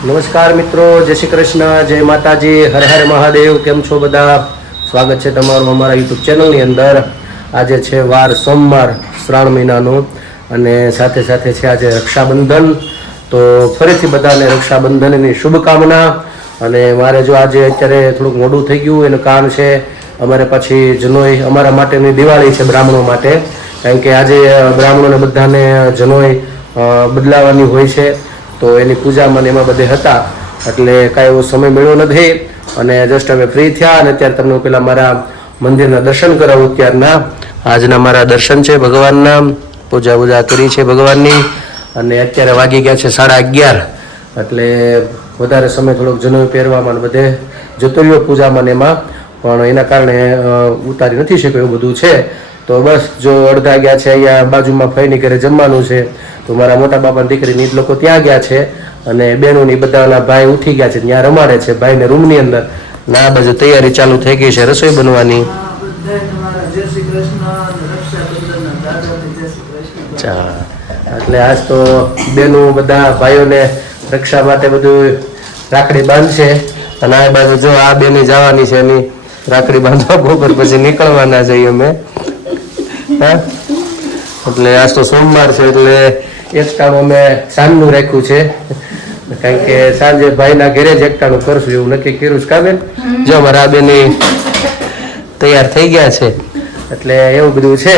નમસ્કાર મિત્રો, જય શ્રી કૃષ્ણ, જય માતાજી, હર હર મહાદેવ. કેમ છો બધા? સ્વાગત છે તમારું અમારા યુટ્યુબ ચેનલની અંદર. આજે છે વાર સોમવાર, શ્રાવણ મહિનાનું, અને સાથે સાથે છે આજે રક્ષાબંધન. તો ફરીથી બધાને રક્ષાબંધનની શુભકામના. અને મારે જો આજે અત્યારે થોડુંક મોડું થઈ ગયું એનું કારણ છે અમારે પછી જનોઈ અમારા માટેની દિવાળી છે બ્રાહ્મણો માટે, કારણ કે આજે બ્રાહ્મણોને બધાને જનોઈ બદલાવાની હોય છે. તો એની પૂજામાં એમાં બધે હતા, એટલે કાંઈ એવો સમય મળ્યો નથી. અને જસ્ટ હવે ફ્રી થયા અને અત્યારે તમને પેલા મારા મંદિરના દર્શન કરાવું. અત્યારના આજના મારા દર્શન છે ભગવાનના, પૂજા કરી છે ભગવાનની. અને અત્યારે વાગી ગયા છે 11:30, એટલે વધારે સમય થોડોક જનોઈ પહેરવામાં બધે જતો રહ્યો પૂજામાં ને એમાં, પણ એના કારણે ઉતારી નથી શક્યો એવું બધું છે. તો બસ જો અડધા ગયા છે અહીંયા બાજુમાં ફઈની ઘરે જમવાનું છે, તો મારા મોટા બાપાની દીકરીની જ લોકો ત્યાં ગયા છે. અને બહેનોની બધાના ભાઈ ઉઠી ગયા છે, ત્યાં રમાડે છે ભાઈને રૂમની અંદર. ના આ બાજુ તૈયારી ચાલુ થઈ ગઈ છે રસોઈ બનવાની. એટલે આજ તો બેનો બધા ભાઈઓને રક્ષા માટે બધું રાખડી બાંધશે. અને આ બાજુ જો આ બેની જવાની છે, એની રાખડી બાંધવા બપોર પછી નીકળવાના છે અમે. હા, એટલે આજ તો સોમવાર છે, એટલે એકટાણું અમે સાંજનું રાખ્યું છે, કારણ કે સાંજે ભાઈના ઘરે જ એકટાણું કરશું એવું નક્કી કર્યું છે. કાબેન જો અમારા આ બેની તૈયાર થઈ ગયા છે, એટલે એવું બધું છે.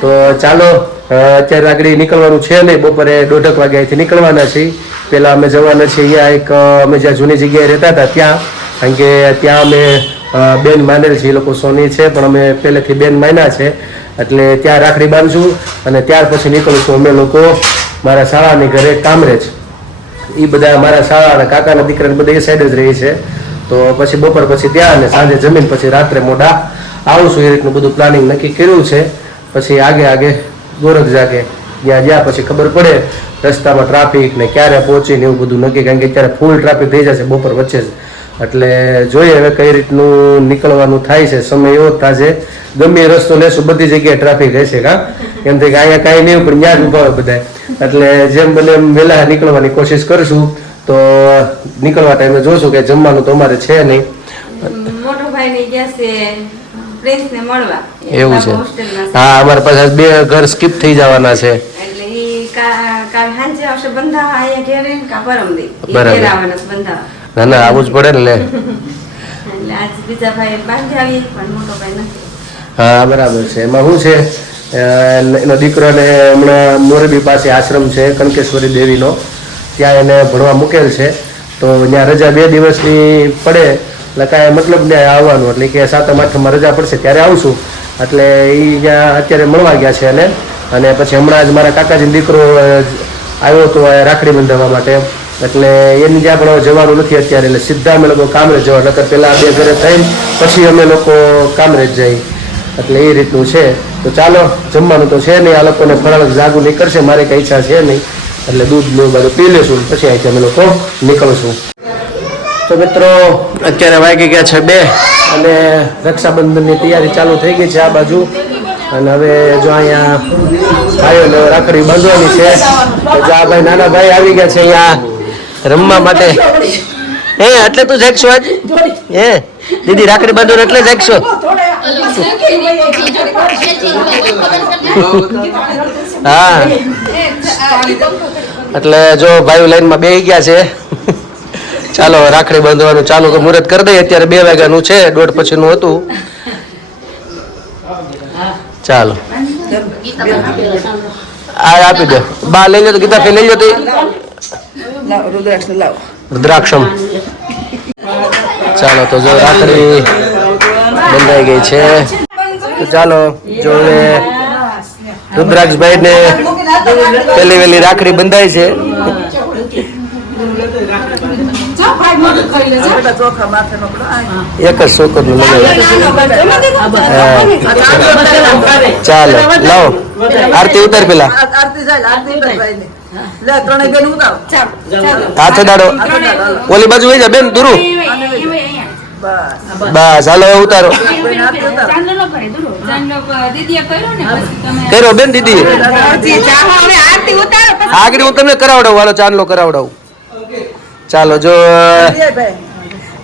તો ચાલો અત્યારે આગળ નીકળવાનું છે નહીં, બપોરે 1:30 વાગે અહીંથી નીકળવાના છીએ. પહેલાં અમે જવાના છીએ અહીંયા એક અમે જ્યાં જૂની જગ્યાએ રહેતા હતા ત્યાં, કારણ કે ત્યાં અમે બેન માનેલ છે, એ લોકો સોની છે પણ અમે પહેલેથી બેન માન્યા છે, એટલે ત્યાં રાખડી બાંધશું. અને ત્યાર પછી નીકળશું અમે લોકો મારા શાળાની ઘરે કામરેજ. એ બધા મારા શાળા અને કાકાના દીકરાને બધા એ સાઈડ જ રહી છે. તો પછી બપોર પછી ત્યાં અને સાંજે જમીન પછી રાત્રે મોડા આવશું. એ રીતનું બધું પ્લાનિંગ નક્કી કર્યું છે. પછી આગે ગોરખ જાગે ત્યાં જ્યાં પછી ખબર પડે રસ્તામાં ટ્રાફિક ને ક્યારે પહોંચીને એવું બધું નક્કી, કારણ કે અત્યારે ફૂલ ટ્રાફિક થઈ જશે બપોર વચ્ચે જ. એટલે જોઈએ હવે કઈ રીતનું નીકળવાનું થાય છે. સમય એવો જ થશે, ગમે રસ્તો લેશું બધી જગ્યાએ ટ્રાફિક રહેશે. એમ થાય કે અહીંયા કાંઈ નહીં પણ ત્યાં જ ઊભા હોય બધા. એટલે જેમ બને એમ વહેલા નીકળવાની કોશિશ કરશું. તો નીકળવા ટાઈમે જોશું કે જમવાનું તો અમારે છે નહીં. મોટો ભાઈ ને ગયા છે પ્રિન્સને મળવા, એવું છે? હા, અમારા પાસે 2 ઘર સ્કીપ થઈ જવાના છે. એટલે ઈ કાલ સાંજે આવશે બંધાવા અહીંયા ઘરે, કા પરમદી બરાબર. આવવાના છે બંધાવા. ના આવું જ પડે ને લે. એટલે આજ બીજા ભાઈ બાંધી આવી પણ મોટો ભાઈ નથી. હા બરાબર છે. એમાં શું છે, એનો દીકરાને હમણાં મોરબી પાસે આશ્રમ છે કનકેશ્વરી દેવીનો, ત્યાં એને ભણવા મૂકેલ છે. તો ત્યાં રજા 2 દિવસની પડે એટલે કાંઈ મતલબ ત્યાં આવવાનું, એટલે કે 7મ 8મમાં રજા પડશે ત્યારે આવશું. એટલે એ ત્યાં અત્યારે મળવા ગયા છે એને. અને પછી હમણાં જ મારા કાકાજીનો દીકરો આવ્યો હતો રાખડી બંધાવવા માટે, એટલે એની ત્યાં પણ જવાનું નથી અત્યારે. એટલે સીધા અમે લોકો કામરેજ જવા, નકર પહેલાં 2 ઘરે થઈને પછી અમે લોકો કામરેજ જઈએ. એટલે એ રીતનું છે. તો ચાલો, જમવાનું તો છે નહીં, આ લોકોને ફરાળ જાગું નહીં કરશે, મારે કંઈ ઈચ્છા છે નહીં. એટલે દૂધ ને બધું પી લેશું, પછી અહીંથી અમે લોકો નીકળશું. તો મિત્રો અત્યારે વાગી ગયા છે 2 અને રક્ષાબંધનની તૈયારી ચાલુ થઈ ગઈ છે આ બાજુ. અને હવે જો અહીંયા ભાઈઓને રાખડી બાંધવાની છે. તો જો આ ભાઈ નાના ભાઈ આવી ગયા છે અહીંયા રમવા માટે. એટલે તું જાગશો આજે? દીદી રાખડી બાંધો એટલે જાગશો? હા, એટલે જો ભાઈઓ લાઈનમાં બેસી ગયા છે. ચાલો રાખડી બાંધવાનું ચાલુ મુહૂર્ત કરી દઈએ. અત્યારે 2 વાગ્યાનું છે, 1:30 પછીનું હતું. ચાલો આ આપી દો. બા લઈ લો તો ગીતા લઈ લો તો રુદ્રાક્ષમ. ચાલો તો જો રાખડી બંધાઈ ગઈ છે. તો ચાલો જો રુદ્રાક્ષભાઈ ને પેલી વેલી રાખડી બંધાઈ છે. એક જ છોકર નું ચાલો લાવો આરતી ઉતાર પેલા હાથ દાડો ઓલી બાજુ વહી જા બેન દૂરું. બસ હાલો ઉતારો. કર્યો બેન દીદી આગળ હું તમને કરાવડાવું. હાલો ચાંદલો કરાવડાવું. ચાલો જો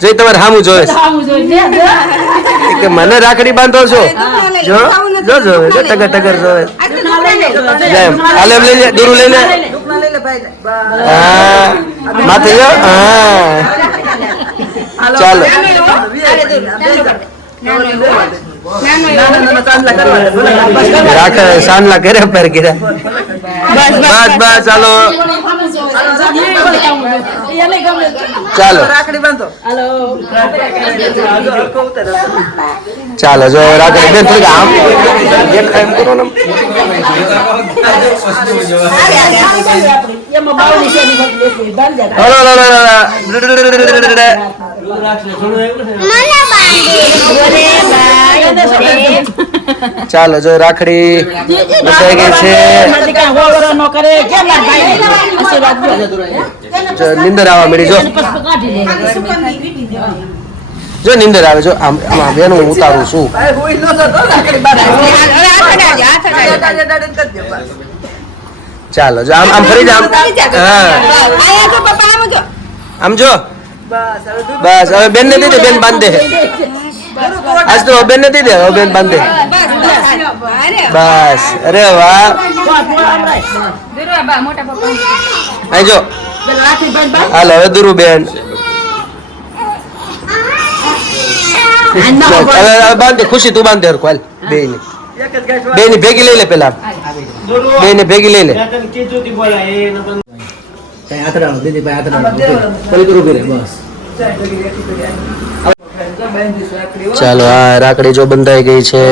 જોઈ તમારે સામું જોવે છે કે મને રાખડી બાંધો છો જો જો જો ટગર ટગર જોવે જેમ હાલે એમ લઈ લે દૂરું લઈ લે હા માથે જો હા ચાલો રાખે સાંજલા કરે પર કર્યા બસ બસ ચાલો ચાલો ચાલો જો રાખડી બેન થોડીક આમ એક એમ કરો ને ચાલો જો રાખડી બસાઈ ગઈ છે જો નિંદર આવવા મળી જો નિંદર આવે જો આમ બેન હું ઉતારું છું ચાલો જો આમ આમ ફરી જા આમ જો બસ હવે બેન ને દીધે બેન બાંધે આજ તો બેન ને દીધે હવે બેન બાંધે બસ અરે વાહ અહીં જો હાલો હવે દુરુ બેન હવે બાંધે ખુશી તું બાંધે હરખું હાલ બે ની ભેગી લઈ લે પેલા બે ને ભેગી લઈ લે ચાલો આ રાખડી જો બંધાઈ ગઈ છે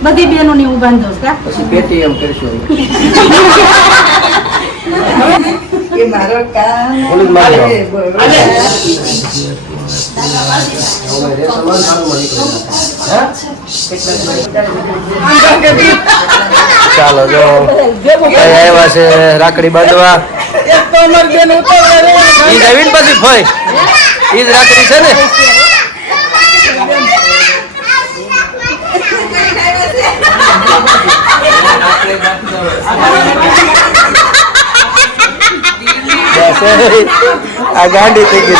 બધી બેનો ની હું બાંધો ચાલો જો આવ્યા છે રાખડી બાંધવા ઈ નવીન પછી ફોય ઈ જ રાખડી છે ને આ ગાંડી થઈ ગઈ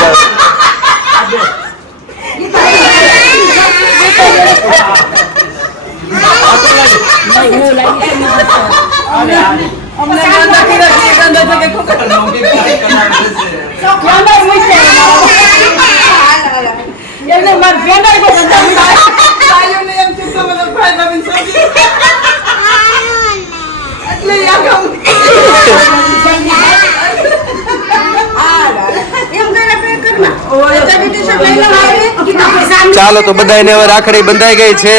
ચાલો તો બધાને હવે રાખડી બંધાઈ ગઈ છે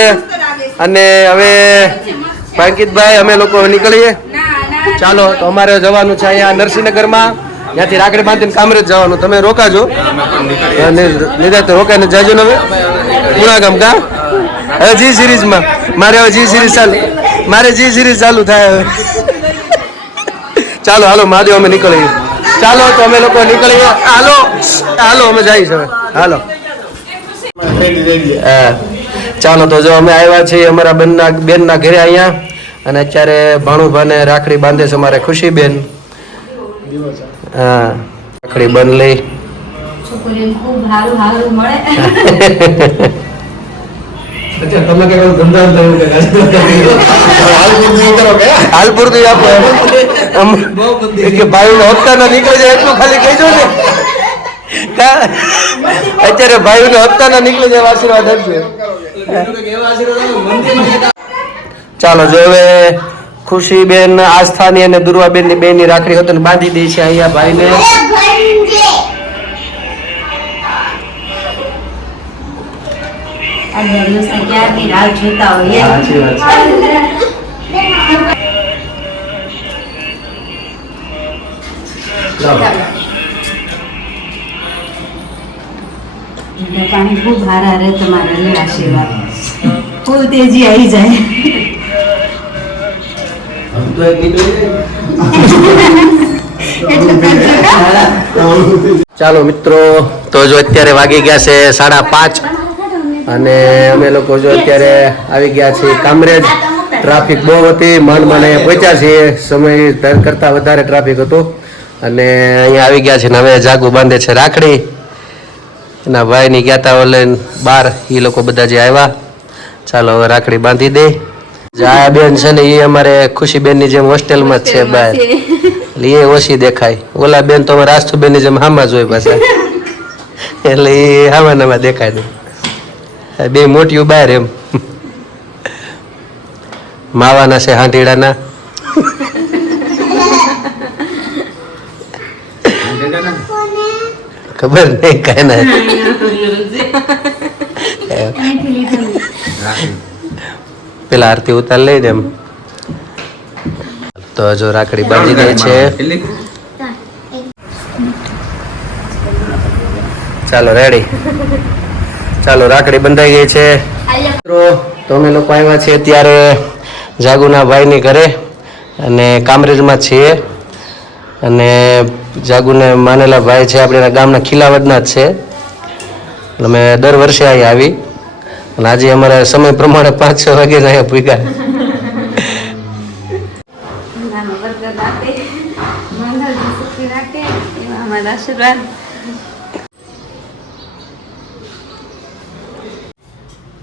અને હવે ભાંકિતભાઈ અમે લોકો નીકળીએ ચાલો તો અમારે જવાનું છે અહીંયા નરસિંહનગરમાં ત્યાંથી રાખડી બાંધીને કામરેજ જવાનું તમે રોકાજો નિરાતે રોકાઈને જાજો ને હવે પુણા ગામ કા હવે જી સિરીઝમાં મારે હવે જી સિરીઝ ચાલુ મારે જી સિરીઝ ચાલુ થાય હવે ચાલો હાલો મહાદેવ અમે નીકળીએ ચાલો તો અમે લોકો નીકળીએ હાલો હાલો અમે જઈએ હવે હાલો હા ચાલો તો જો અમે આવ્યા છીએ અમારા બેનના ઘરે અહીંયા અને અત્યારે ભાણુભાને રાખડી બાંધે છે અમારે ખુશીબેન હા રાખડી બંધ લઈ છોકરીને ખૂબ હારું હારું મળે હાલ પૂરતું આપો કે ભાઈ હપ્તા ના નીકળે જાય એટલું ખાલી કહેજો ને અત્યારે ભાઈ હપ્તા ના નીકળે જાય આશીર્વાદ આપજો ચાલો જો હવે ખુશીબેન આસ્થાની અને દુર્વાબેન ની બેન ની રાખડી હોતી બાંધી દે છે અહીંયા ભાઈને પાણી ખૂબ હારા રહે તમારા આશીર્વાદ ફૂલ તેજી આવી જાય ચાલો મિત્રો તો જો અત્યારે વાગી ગયા છે 5:30 અને અમે લોકો જો અત્યારે આવી ગયા છીએ કામરેજ. ટ્રાફિક બહુ હતી, માંડ અહીંયા પહોંચ્યા છીએ. સમય કરતાં વધારે ટ્રાફિક હતો અને અહીંયા આવી ગયા છે ને હવે જાગુ બાંધે છે રાખડી. એના ભાઈની ગયા હતા ઓલે બહાર, એ લોકો બધા જે આવ્યા. ચાલો હવે રાખડી બાંધી દે. આ બેન છે ને એ અમારે ખુશીબેનની જેમ હોસ્ટેલમાં જ છે બહાર, એટલે એ ઓછી દેખાય. ઓલા બેન તો અમારે આસ્થુબેનની જેમ હામાં જ હોય પાછા, એટલે એ હામાનામાં દેખાય નહીં. બે મોટીઓ બહાર એમ માવાના છે હાંટીડાના. ખબર નહીં કઈ ના. પેલા આરતી ઉતાર લઈ દે એમ. તો જો રાખડી બાંધી ગઈ છે. ચાલો રેડી, ચાલો રાખડી બંધાઈ ગઈ છે. તો અમે લોકો આવ્યા છીએ અત્યારે જાગુના ભાઈની ઘરે અને કામરેજમાં છીએ. અને જાગુને માનેલા ભાઈ છે આપણે ગામના ખીલાવડના જ છે. અમે દર વર્ષે અહીંયા આવી અને આજે અમારા સમય પ્રમાણે 5-6 વાગે અહીંયા પૂગ્યા.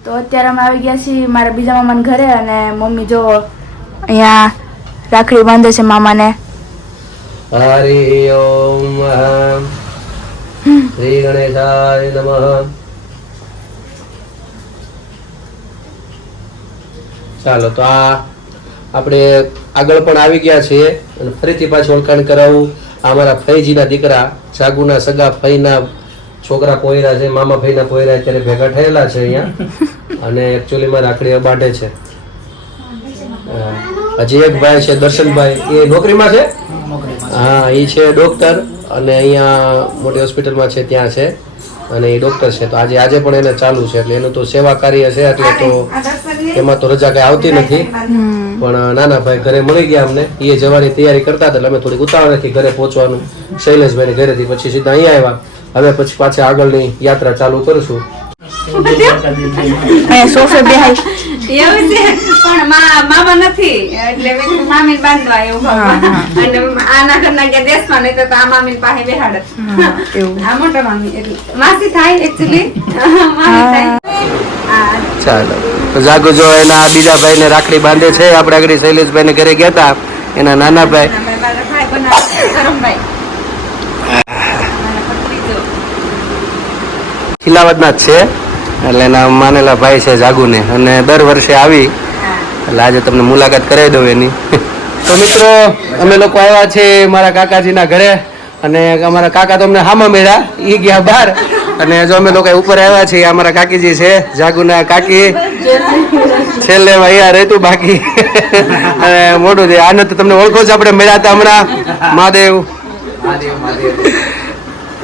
તો અત્યારે અમે આવી ગયા છીએ મારા બીજા મામાના ઘરે અને મમ્મી જો અહીંયા રાખડી બાંધે છે મામાને. હરિ ઓમ શ્રી ગણેશાય નમઃ. ચાલો તો આ આપણે આગળ પણ આવી ગયા છીએ અને ફરીથી પાછું ઓળખાણ કરાવું. આ અમારા ફઈજીના દીકરા જાગુના સગા ફઈના છોકરા પોયરા છે, મામા ફઈના પોયરા અત્યારે ભેગા થયેલા છે અહીંયા અને એકચ્યુઅલીમાં રાખડી બાંધે છે. હજી એક ભાઈ છે દર્શનભાઈ, એ નોકરીમાં છે. હા, એ છે ડોક્ટર અને અહીંયા મોટી હોસ્પિટલમાં છે ત્યાં છે અને એ ડોક્ટર છે. તો આજે પણ એને ચાલુ છે એટલે એનું તો સેવા કાર્ય છે એટલે તો એમાં તો રજા કઈ આવતી નથી. પણ નાના ભાઈ ઘરે મળી ગયા અમને, એ જવાની તૈયારી કરતા હતા એટલે અમે થોડીક ઉતાવળ હતી ઘરે પહોંચવાનું. શૈલેષભાઈની ઘરેથી પછી સીધા અહીંયા આવ્યા. હવે પછી પાછા આગળની યાત્રા ચાલુ કરશું. સોફે બેહાય એવું છે પણ મામા નથી એટલે મામી બાંધવા એવું અને આના ઘરના ગયા દેશમાં નહીં તો આ મામી પાસે બેહાડે. આ મોટા મામી એટલે માસી થાય એકચ્યુઅલી મામી થાય. ચાલો તો જાગુ જો એના બીજા ભાઈને રાખડી બાંધે છે. આપણે આગળ શૈલેષભાઈને ઘરે ગયા હતા, એના નાના ભાઈ મારા ભાઈ બનાવે કરમભાઈ ખિલાવતના જ છે એટલે એના માનેલા ભાઈ છે જાગુને અને દર વર્ષે આવી એટલે આજે તમને મુલાકાત કરાવી દઉં એની. તો મિત્રો અમે લોકો આવ્યા છે મારા કાકાજીના ઘરે અને અમારા કાકા તો અમને હામાં મળ્યા, એ ગયા બહાર અને જો અમે લોકો ઉપર આવ્યા છીએ. અમારા કાકીજી છે જાગુના કાકી, છેલ્લે અહીંયા રહેતું બાકી અને મોટું છે. આનંદ તમને ઓળખો છો, આપણે મળ્યા હતા હમણાં મહાદેવ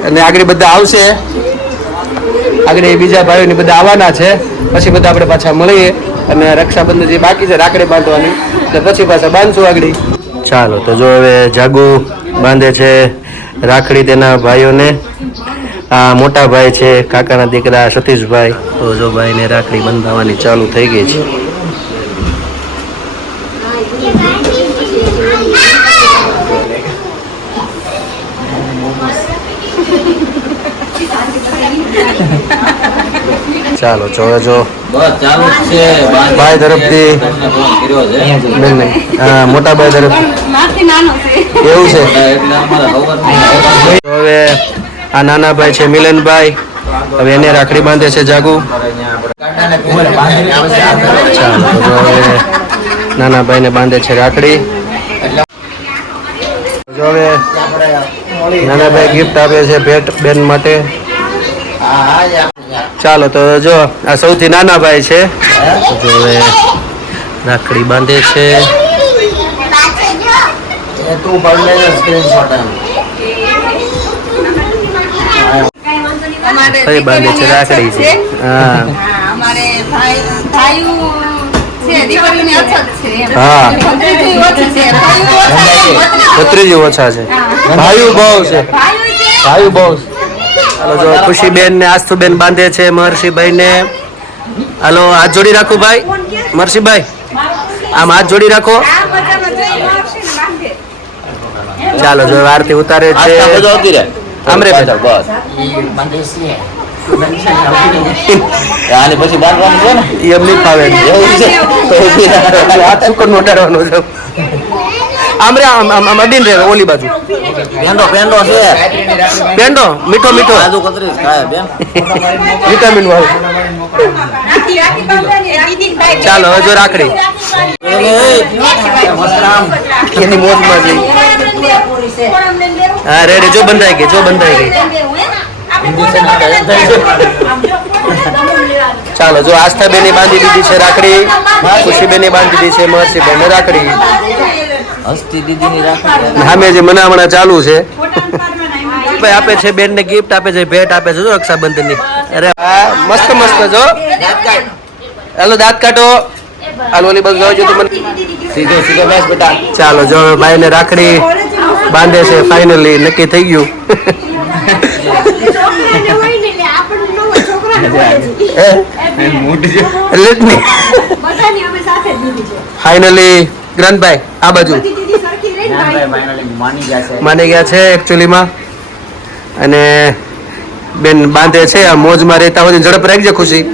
અને આગળ બધા આવશે. આગળ બીજા ભાઈઓની બધા આવવાના છે, પછી બધા આપણે પાછા મળીએ અને રક્ષાબંધન જે બાકી છે રાખડી બાંધવાની એટલે પછી પાછા બાંધશું આગળ. ચાલો તો જો હવે જાગુ બાંધે છે રાખડી તેના ભાઈઓને. આ મોટા ભાઈ છે કાકાના દીકરા સતીશભાઈ. તો જો ભાઈને રાખડી બંધાવવાની ચાલુ થઈ ગઈ છે. ચાલો જો ભાઈ તરફથી મોટા ભાઈ તરફથી એવું છે. હવે આ નાના ભાઈ છે મિલનભાઈ, હવે એને રાખડી બાંધે છે જાગુ. ચાલો જો હવે નાના ભાઈને બાંધે છે રાખડી. જો હવે નાના ભાઈ ગિફ્ટ આપે છે ભેટ બેન માટે. ચાલો તો જો આ સૌથી નાના ભાઈ છે, જો હવે રાખડી બાંધે છે. કઈ બાંધે છે રાખડી છે. હા અમારે ભાઈઓ છે દીકરીઓની અછત છે. હા ભત્રીજી ઓછા છે, ભાઈઓ બહુ છે. ભાઈઓ બહુ હાલો જો ખુશીબેન ને આસ્તુબેન બાંધે છે મહર્ષિભાઈ ને. હાલો હાથ જોડી રાખો ભાઈ. મહર્ષિભાઈ આમ હાથ જોડી રાખો. ચાલો જો આરતી ઉતારે છે. આમરે બસ આની પછી બાંધવાનું છે ને એમ નહીં ફાવે એવું છે તો ઊભી રહે. હાથ સુકર નોટાડવાનો છે. આમરે આમ અડીને રહે ઓલી બાજુ. પેંડો પેંડો છે પેંડો મીઠો મીઠો કાજુ કતરી ખાય બેન વિટામિન વાળું. ચાલો હવે જો રાખડી એની મોજમાં જઈ. હા રેડી જો બંધાઈ ગઈ જો બંધાઈ ગઈ. ચાલો જો આસ્થાબેને બાંધી દીધી છે રાખડી. ખુશીબેને બાંધી દીધી છે મહર્ષિભાઈને રાખડી. હસ્તી દીદીની રાખડી સામે જે મનામણા ચાલુ છે ભાઈ આપે છે બેન ને ગિફ્ટ આપે છે ભેટ આપે છે જો રક્ષાબંધન ની. અરે હા મસ્ત મસ્ત જો. હાલો દાંત કાઢો. હાલો ઓલી બાજુ જાવ તો મને સીધો સીધો બસ બેટા ચાલો જો ભાઈ ને રાખડી બાંધે છે ફાઇનલી નક્કી થઈ ગયું. ફાઇનલી ગ્રાન્ડભાઈ આ બાજુ માની ગયા છે એકચ્યુઅલીમાં. અને બેન બાંધે છે આ મોજમાં રહેતા હોય ઝડપ રાખજે ખુશી.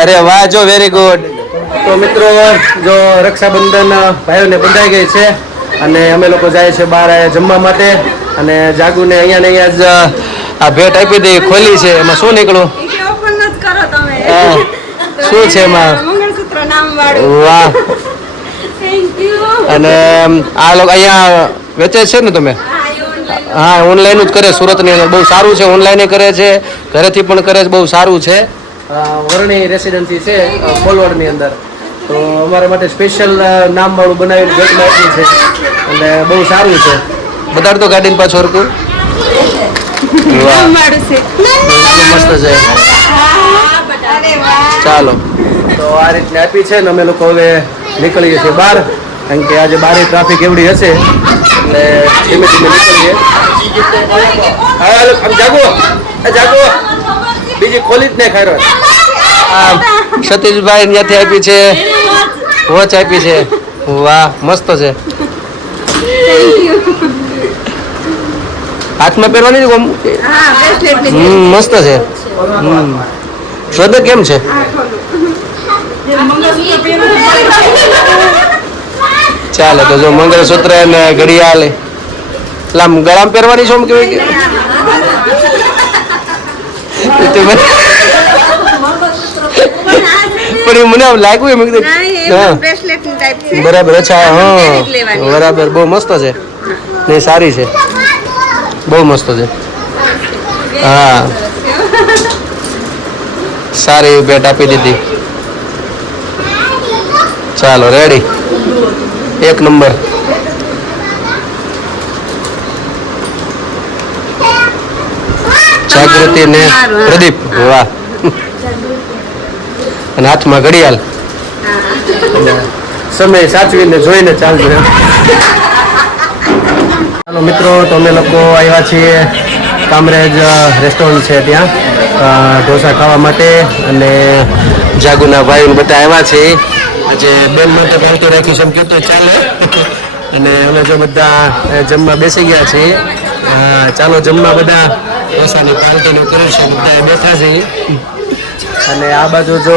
અરે વાહ જો વેરી ગુડ. તો મિત્રો જો રક્ષાબંધન ભાઈઓને બંધાઈ ગઈ છે અને અમે લોકો જાય છે બહાર જમવા માટે. અને જાગુને અહીંયા ને અહીંયા જ આ ભેટ આપી દઈ ખોલી છે. એમાં શું નીકળું હા, શું છે એમાં? વાહ. અને આ લોકો અહીંયા વેચે છે ને તમે? હા ઓનલાઈન જ કરે સુરતની અંદર. બહુ સારું છે ઓનલાઈન કરે છે ઘરેથી પણ કરે છે. બહુ સારું છે. વરણી રેસિડેન્સી છે ફોલવડની અંદર. તો અમારા માટે સ્પેશિયલ નામવાળું બનાવીને ભેટમાં આપ્યું છે અને બહુ સારું છે. બતાડ તો ગાડીને પાછું હરકું. મસ્ત છે. ચાલો તો આ રીતને આપી છે ને અમે લોકો હવે નીકળીએ છીએ બહાર. કારણ કે આજે બારે ટ્રાફિક એવડી હશે એટલે ધીમે ધીમે નીકળીએ. આમ જાગો બીજી ખોલી જ નહીં ખાય. આ સતીશભાઈ ત્યાંથી આપી છે વોચ આપી છે. વાહ મસ્ત છે. હાથમાં પહેરવાની મસ્ત છે. શોધ કેમ છે? ચાલે તો જો મંગળસૂત્ર અને ઘડિયાળ આમ ગળામાં પહેરવાની છો કેવી પણ મને આમ લાગ્યું એમ બરાબર. અચ્છા હા બરાબર. બહુ મસ્ત છે નહીં સારી છે. બહુ મસ્ત છે. હા સારી ભેટ આપી દીધી. ચાલો રેડી એક નંબર. જાગૃતિ ને પ્રદીપ વાહ. અને હાથમાં ઘડિયાળ. સમય સાચવીને જોઈને ચાલજો. ચાલો મિત્રો તો અમે લોકો આવ્યા છીએ કામરેજ રેસ્ટોરન્ટ છે ત્યાં ઢોસા ખાવા માટે. અને જાગુના ભાઈ બધા આવ્યા છે. આજે બેન માટે પાર્ટી રાખી છે એમ કહેતો ચાલે. અને અમે જો બધા જમવા બેસી ગયા છીએ. ચાલો જમવા બધા ઢોસાની પાર્ટીનું કરીશું. બધા બેઠા છે. અને આ બાજુ જો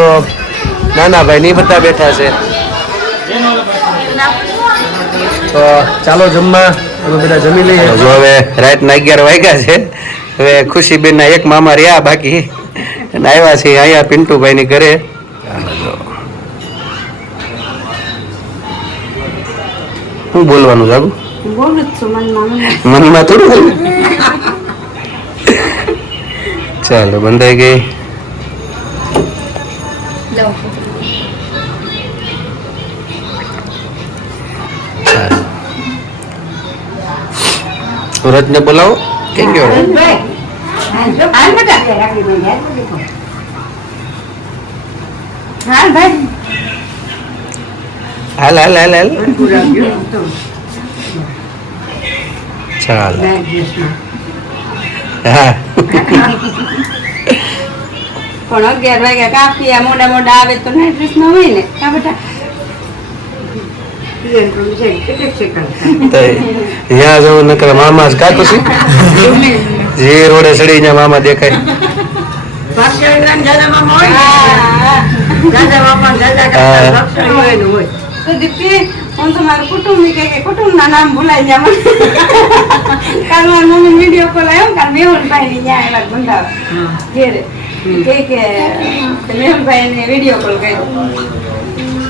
નાના ભાઈ ની બધા બેઠા છે. તો ચાલો જમવા અમે બધા જમી લઈએ. જો હવે રાતના 11 વાગ્યા છે. હવે ખુશીબેનના એક મામા રહ્યા બાકી અને આવ્યા છે અહીંયા પિન્ટુભાઈ ની ઘરે. શું બોલવાનું જાગુ? મનમાં થોડું. ચાલો બંધાઈ ગઈ. સુરજને બોલાવો. કેમ ગયો? હા ભાઈ હાલ હાલ હાલ હાલ ચાલ હા પણ 11 વાગ્યા કાપી મોડા મોડા આવે તો નાઈટ ડ્રેસ ન હોય ને કા બેટા તો અહીંયા જવું નકર મામા જ કાકુ છે જે રોડે ચડી ત્યાં મામા દેખાય તો દીપ્તિ હું તો મારું કુટુંબ કે કુટુંબના નામ ભૂલાઈ ગયા મને કાલ મારી મમ્મી વિડીયો કોલ આવ્યો કાલ મેહુલભાઈ ની ત્યાં આવ્યા બંધાવા ઘેરે કે મેહુલભાઈ ને વિડીયો કોલ કર્યો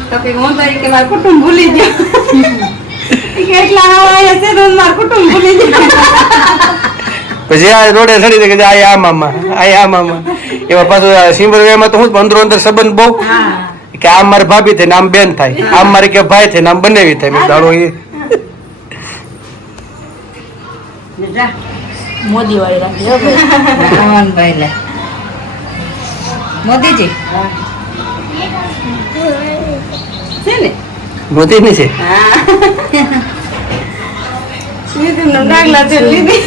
તો કે હું તો કે મારું કુટુંબ ભૂલી ગયો કેટલા આવ્યા છે તો મારું કુટુંબ ભૂલી ગયો પછી આ રોડે ચડી કે આ મામા એમાં પાછું સિંબરવેમાં તો હું અંદરો અંદર સંબંધ બહુ કે આમ મારી ભાભી થાય ને આમ બેન થાય આમ મારી કે ભાઈ થાય ને આમ બંનેવી થાય મેં દાડો એ મોદી વાળી રાખી મોદીજી છે ને મોદી ની છે લીધી નાગલા છે લીધી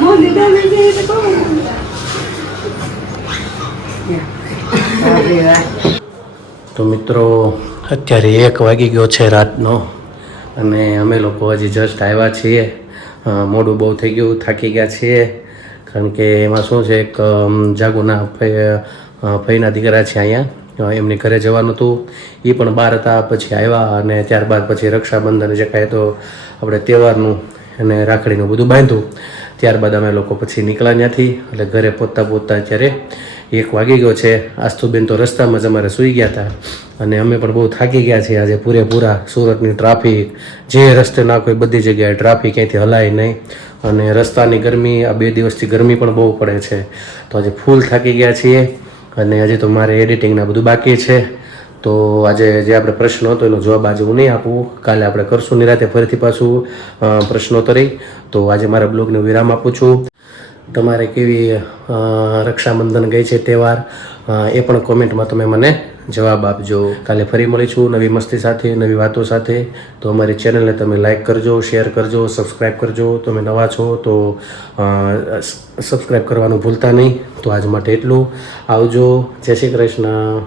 મોદી દાદા છે તો તો મિત્રો અત્યારે 1 વાગી ગયો છે રાતનો અને અમે લોકો હજી જસ્ટ આવ્યા છીએ મોડું બહુ થઈ ગયું થાકી ગયા છીએ કારણ કે એમાં શું છે એક જાગુના ભાઈના દીકરા છે અહીંયા એમની ઘરે જવાનું હતું એ પણ બહાર હતા પછી આવ્યા અને ત્યારબાદ પછી રક્ષાબંધન જે કાંઈ તો આપણે તહેવારનું અને રાખડીનું બધું બાંધ્યું ત્યારબાદ અમે લોકો પછી નીકળ્યા ત્યાંથી એટલે ઘરે પહોંચતા અત્યારે 1 વાગી ગયો છે આસ્તુબેન તો રસ્તામાં જ અમારે સૂઈ ગયા હતા અને અમે પણ બહુ થાકી ગયા છીએ આજે પૂરેપૂરા સુરતની ટ્રાફિક જે રસ્તે ના કોઈ બધી જગ્યાએ ટ્રાફિક ક્યાંયથી હલાય નહીં અને રસ્તાની ગરમી આ 2 દિવસથી ગરમી પણ બહુ પડે છે તો આજે ફૂલ થાકી ગયા છીએ અને હજી તો મારે એડિટિંગના બધું બાકી છે તો આજે જે આપણે પ્રશ્ન હતો એનો જવાબ આજે હું નહીં આપું કાલે આપણે કરશું નિરાતે ફરીથી પાછું પ્રશ્નોત્તરી તો આજે મારા બ્લોગને વિરામ આપું છું તમારે કેવી રક્ષાબંધન ગઈ છે તહેવાર એ પણ કોમેન્ટમાં તમે મને જવાબ આપજો કાલે ફરી મળીશું નવી મસ્તી સાથે નવી વાતો સાથે તો અમારી ચેનલને તમે લાઈક કરજો શેર કરજો સબસ્ક્રાઈબ કરજો તમે નવા છો તો સબસ્ક્રાઈબ કરવાનું ભૂલતા નહીં તો આજ માટે એટલું આવજો જય શ્રી કૃષ્ણ